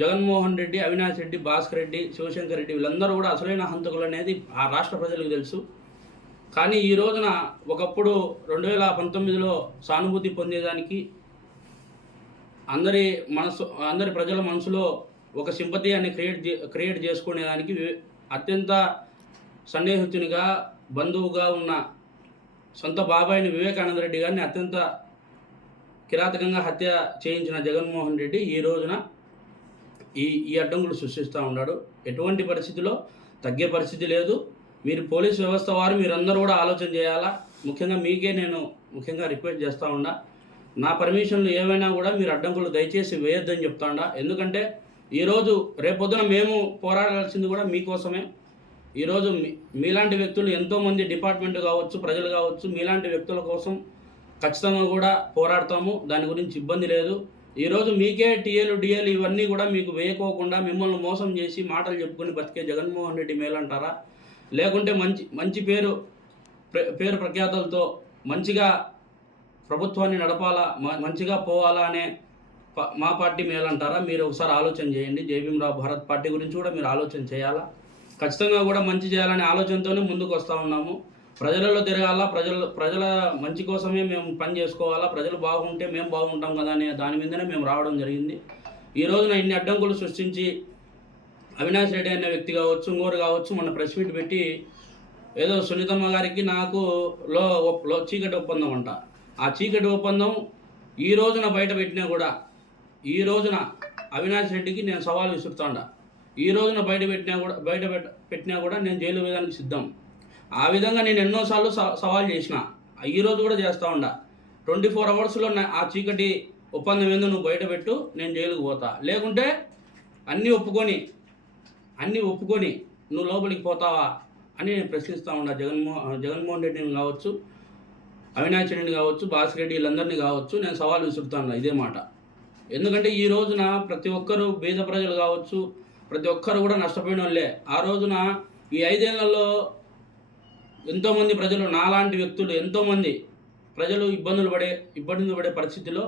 జగన్మోహన్ రెడ్డి, అవినాష్ రెడ్డి, భాస్కర్ రెడ్డి, శివశంకర్ రెడ్డి వీళ్ళందరూ కూడా అసలైన హంతకులు అనేది ఆ రాష్ట్ర ప్రజలకు తెలుసు. కానీ ఈ రోజున ఒకప్పుడు 2019లో సానుభూతి పొందేదానికి అందరి ప్రజల మనసులో ఒక సింపతి అని క్రియేట్ చేసుకునేదానికి అత్యంత సన్నిహితునిగా, బంధువుగా ఉన్న సొంత బాబాయిని వివేకానంద రెడ్డి గారిని అత్యంత కిరాతకంగా హత్య చేయించిన జగన్మోహన్ రెడ్డి ఈ రోజున ఈ అడ్డంకులు సృష్టిస్తూ ఉన్నాడు. ఎటువంటి పరిస్థితిలో తగ్గే పరిస్థితి లేదు. మీరు పోలీస్ వ్యవస్థ వారు మీరందరూ కూడా ఆలోచన చేయాలా. ముఖ్యంగా మీకే నేను రిక్వెస్ట్ చేస్తూ ఉన్నా, నా పర్మిషన్లు ఏవైనా కూడా మీరు అడ్డంకులు దయచేసి వేయొద్దని చెప్తా ఉన్నా. ఎందుకంటే ఈరోజు రేపొద్దున మేము పోరాడాల్సింది కూడా మీకోసమే. ఈరోజు మీలాంటి వ్యక్తులు ఎంతోమంది డిపార్ట్మెంట్ కావచ్చు, ప్రజలు కావచ్చు, మీలాంటి వ్యక్తుల కోసం ఖచ్చితంగా కూడా పోరాడతాము. దాని గురించి ఇబ్బంది లేదు. ఈరోజు మీకే టీఏలు డిఏలు ఇవన్నీ కూడా మీకు వేయకోకుండా మిమ్మల్ని మోసం చేసి మాటలు చెప్పుకొని బతికే జగన్మోహన్ రెడ్డి మేలంటారా? లేకుంటే మంచి పేరు ప్రఖ్యాతలతో మంచిగా ప్రభుత్వాన్ని నడపాలా, మంచిగా పోవాలా అనే మా పార్టీ మేలంటారా? మీరు ఒకసారి ఆలోచన చేయండి. జై భీమ్రావ్ భారత్ పార్టీ గురించి కూడా మీరు ఆలోచన చేయాలా. ఖచ్చితంగా కూడా మంచి చేయాలనే ఆలోచనతోనే ముందుకు వస్తూ ఉన్నాము. ప్రజలలో తిరగాల, ప్రజల మంచి కోసమే మేము పని చేసుకోవాలా, ప్రజలు బాగుంటే మేము బాగుంటాం కదా అనే దాని మీదనే మేము రావడం జరిగింది. ఈ రోజున ఇన్ని అడ్డంకులు సృష్టించి అవినాష్ రెడ్డి అనే వ్యక్తి కావచ్చు, ఇంకోరు కావచ్చు, మొన్న ప్రెస్ మీట్ పెట్టి ఏదో సునీతమ్మ గారికి నాకు చీకటి ఒప్పందం అంట. ఆ చీకటి ఒప్పందం ఈ రోజున బయట పెట్టినా అవినాష్ రెడ్డికి నేను సవాల్ విసురుతాండా. ఈ రోజున బయట పెట్టినా కూడా నేను జైలు వేయడానికి సిద్ధం. ఆ విధంగా నేను ఎన్నోసార్లు సవాల్ చేసిన, ఈరోజు కూడా చేస్తూ ఉండా. 24 అవర్స్లో ఆ చీకటి ఒప్పందం ఏందో నువ్వు బయట పెట్టు, నేను జైలుకు పోతా. లేకుంటే అన్నీ ఒప్పుకొని నువ్వు లోపలికి పోతావా అని నేను ప్రశ్నిస్తూ ఉండా. జగన్మోహన్ రెడ్డిని కావచ్చు, అవినాష్ రెడ్డిని కావచ్చు, భాస్కర్ రెడ్డి వీళ్ళందరినీ కావచ్చు నేను సవాల్ విసురుతాను ఇదే మాట. ఎందుకంటే ఈ రోజున ప్రతి ఒక్కరు బీద ప్రజలు కావచ్చు, ప్రతి ఒక్కరు కూడా నష్టపోయిన వాళ్ళే. ఆ రోజున ఈ 5 ఏళ్లలో ఎంతోమంది ప్రజలు, నాలాంటి వ్యక్తులు ఎంతోమంది ప్రజలు ఇబ్బందులు పడే పరిస్థితిలో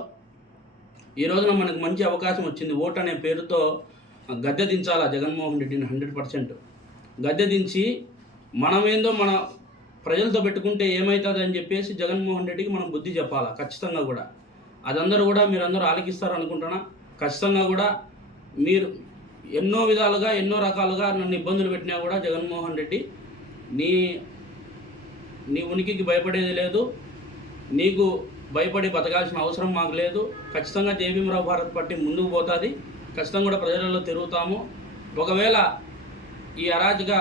ఈ రోజున మనకు మంచి అవకాశం వచ్చింది. ఓటు అనే పేరుతో గద్దె దించాలా జగన్మోహన్ రెడ్డిని 100%. గద్దె దించి మనమేందో మన ప్రజలతో పెట్టుకుంటే ఏమవుతుంది అని చెప్పేసి జగన్మోహన్ రెడ్డికి మనం బుద్ధి చెప్పాలా ఖచ్చితంగా కూడా. అదందరూ కూడా మీరందరూ ఆలకిస్తారు అనుకుంటున్నా. ఖచ్చితంగా కూడా మీరు ఎన్నో విధాలుగా ఎన్నో రకాలుగా నన్ను ఇబ్బందులు పెట్టినా కూడా జగన్మోహన్ రెడ్డి నీ ఉనికికి భయపడేది లేదు, నీకు భయపడి బతకాల్సిన అవసరం మాకు లేదు. ఖచ్చితంగా జై భీమ్రావ్ భారత్ పార్టీ ముందుకు పోతుంది. ఖచ్చితంగా కూడా ప్రజలలో తిరుగుతాము. ఒకవేళ ఈ అరాజక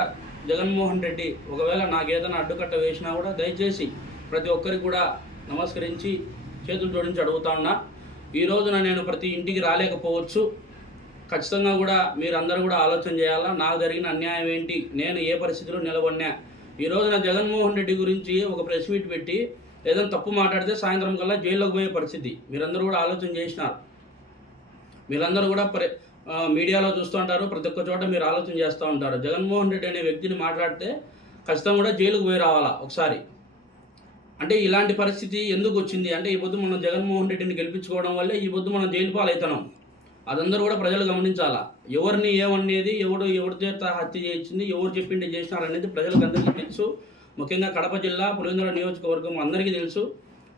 జగన్మోహన్ రెడ్డి ఒకవేళ నాకేదైనా అడ్డుకట్ట వేసినా కూడా దయచేసి ప్రతి ఒక్కరికి కూడా నమస్కరించి చేతులు జోడించి అడుగుతా ఉన్నా. ఈ రోజున నేను ప్రతి ఇంటికి రాలేకపోవచ్చు. ఖచ్చితంగా కూడా మీరందరూ కూడా ఆలోచన చేయాలా, నాకు జరిగిన అన్యాయం ఏంటి, నేను ఏ పరిస్థితిలో నిలబడినా. ఈ రోజున జగన్మోహన్ రెడ్డి గురించి ఒక ప్రెస్ మీట్ పెట్టి ఏదైనా తప్పు మాట్లాడితే సాయంత్రం కల్లా జైల్లోకి పోయే పరిస్థితి మీరందరూ కూడా ఆలోచన చేసినారు. మీరందరూ కూడా మీడియాలో చూస్తూ ఉంటారు, ప్రతి ఒక్క చోట మీరు ఆలోచన చేస్తూ ఉంటారు. జగన్మోహన్ రెడ్డి అనే వ్యక్తిని మాట్లాడితే ఖచ్చితంగా కూడా జైలుకు పోయి రావాలా ఒకసారి. అంటే ఇలాంటి పరిస్థితి ఎందుకు వచ్చింది అంటే ఈ పొద్దు మనం జగన్మోహన్ రెడ్డిని గెలిపించుకోవడం వల్లే ఈ పొద్దు మనం జైలు పాలవుతున్నాం. అదందరూ కూడా ప్రజలు గమనించాలా. ఎవరిని ఏమనేది, ఎవరి చేత హత్య చేయించింది, ఎవరు చెప్పిండి చేసినారనేది ప్రజలకు అందరికీ తెలుసు. ముఖ్యంగా కడప జిల్లా పులివెందుల నియోజకవర్గం అందరికీ తెలుసు.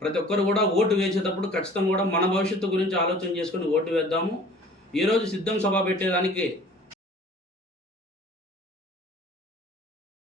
ప్రతి ఒక్కరు కూడా ఓటు వేసేటప్పుడు ఖచ్చితంగా కూడా మన భవిష్యత్తు గురించి ఆలోచన చేసుకుని ఓటు వేద్దాము. ఈరోజు సిద్ధం సభ పెట్టేదానికి